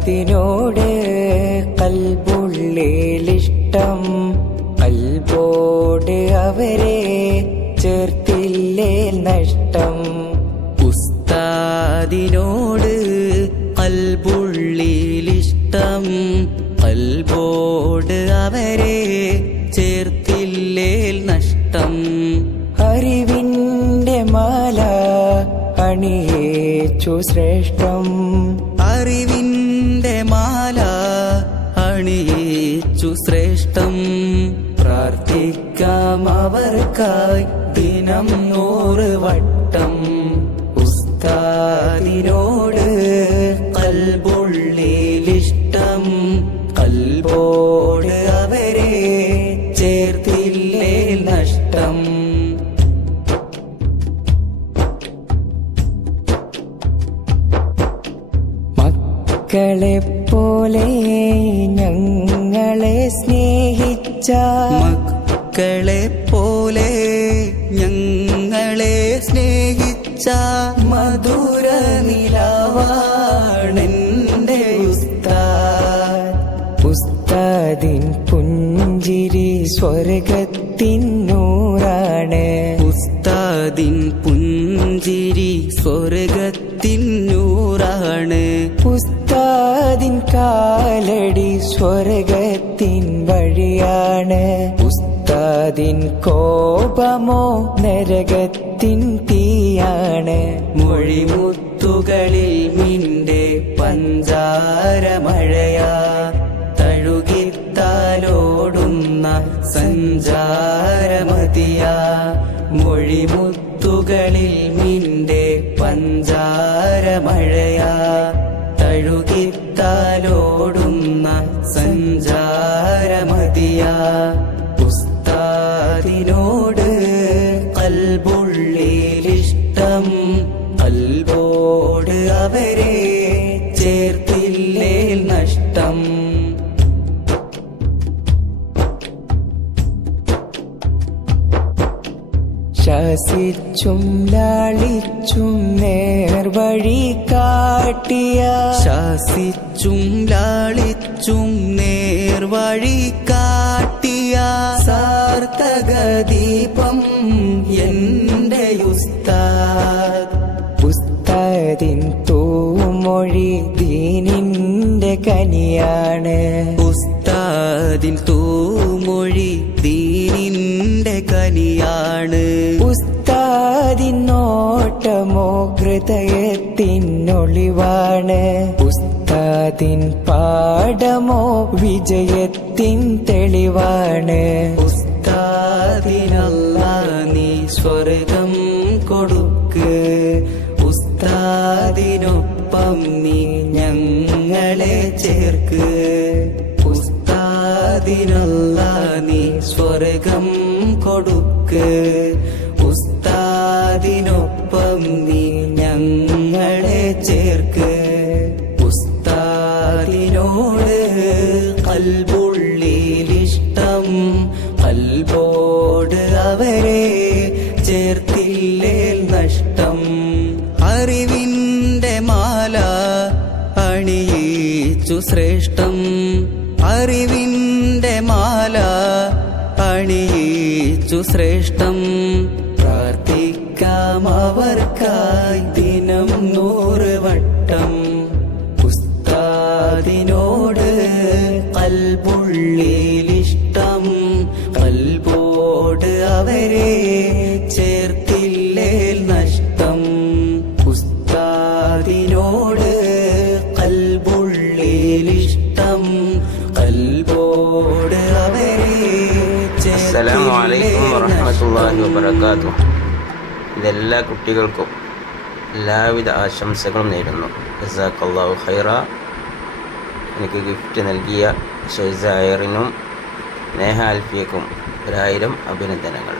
ഉസ്താദിനോട് കൽബുള്ളിലിഷ്ടം, കൽബോട് അവരെ ചേർത്തില്ലേ നഷ്ടം. ഉസ്താദിനോട് കൽബുള്ളിലിഷ്ടം, കൽബോട് അവരെ ചേർത്തില്ലേ നഷ്ടം. അറിവിന്റെ മാല അണിയേച്ചു ശ്രേഷ്ഠം, അറിവിന്റെ മാല അണിയിച്ചു ശ്രേഷ്ഠം. പ്രാർത്ഥിക്കാം അവർക്കായി ദിനം 100 വട്ടം. ഉസ്താദിനോട് കൽബുള്ളിലിഷ്ടം, കൽബോട് അവരെ ചേർത്തില്ലേ നഷ്ടം. മക്കളെപ്പോലെ ഞങ്ങളെ സ്നേഹിച്ച, മക്കളെപ്പോലെ ഞങ്ങളെ സ്നേഹിച്ച മധുര നിലാവാണെന്റെ ഉസ്താദ്. ഉസ്താദിൻ പുഞ്ചിരി സ്വർഗത്തിൻ നൂറാണ്, ഉസ്താദിൻ പുഞ്ചിരി സ്വർഗത്തിൻ നൂറാണ്. ഉസ്താദിൻ കാലടി സ്വർഗത്തിൻ വഴിയാണ്. ഉസ്താദിൻ കോപമോ നരകത്തിൻ തീയാണ്. മൊഴിമുത്തുകളിൽ മിന്റെ പഞ്ചാരമഴയാ, തഴുകിത്താലോടുന്ന സഞ്ചാരമതിയാ. മൊഴിമുത്തുകളിൽ മിന്റെ പഞ്ചാരമഴയാ, തഴുകിത്താലോടുന്ന സഞ്ചാരമതിയാ. ഉസ്താദിനോട് കൽബുള്ളിലിഷ്ടം, കൽബോട് അവരെ ചേർത്തില്ലേ നഷ്ടം. ശാസിച്ചും ലാളിച്ചും നേർവഴി കാട്ടിയ, ശാസിച്ചും ലാളിച്ചും നേർവഴി കാട്ടിയ സാർത്ഥക ദീപം എന്റെ ഉസ്താദ്. ഉസ്താദിൻ തൂമൊഴി ദീനിന്റെ കനിയാണ്. ഉസ്താദിൻ തൂമൊഴി ദീനിന്റെ കനിയാണ്. ഉസ്താദിൻ നോട്ടമോ ഹൃദയത്തിനൊളിവാണ്. ഉസ്താദിൻ പാഠമോ വിജയത്തിൻ തെളിവാണ്. ഉസ്താദിനല്ലാഹ് നീ സ്വർഗം കൊടുക്ക്, ഉസ്താദിനൊപ്പം നീ ഞങ്ങളെ ചേർക്ക്. ഉസ്താദിനല്ലാഹ് നീ സ്വർഗം കൊടുക്ക്, ഉസ്താദിനൊപ്പം നീ ഞങ്ങളെ ചേർക്ക്. ഉസ്താദിനോട് കൽബുള്ളിലിഷ്ടം, കൽബോട് അവരെ ചേർത്തില്ലേ നഷ്ടം. അറിവിന്റെ മാല അണിയിച്ചു ശ്രേഷ്ഠം, അറിവിന്റെ മാല അണിയിച്ചു ശ്രേഷ്ഠം. പ്രാർത്ഥിക്കാം അവർക്കായി ദിനം 100 വട്ടം. ഉസ്താദിനോട് കൽബുള്ളിലിഷ്ടം, കൽബോട് അവരെ ചേർത്തില്ലേ നഷ്ടം. ഉസ്താദിനോട് കൽബുള്ളിലിഷ്ടം, കൽബോട് അവരെ. അസ്സലാമു അലൈക്കും വറഹ്മത്തുള്ളാഹി വബറകാതുഹു. ഇതെല്ലാ കുട്ടികൾക്കും എല്ലാവിധ ആശംസകളും നേരുന്നു. ജസാക്കല്ലാഹു ഖൈറ. എനിക്ക് ഗിഫ്റ്റ് നൽകിയ ഷൈസ അയറിനും നേഹ അൽഫിയക്കും 1000 അഭിനന്ദനങ്ങൾ.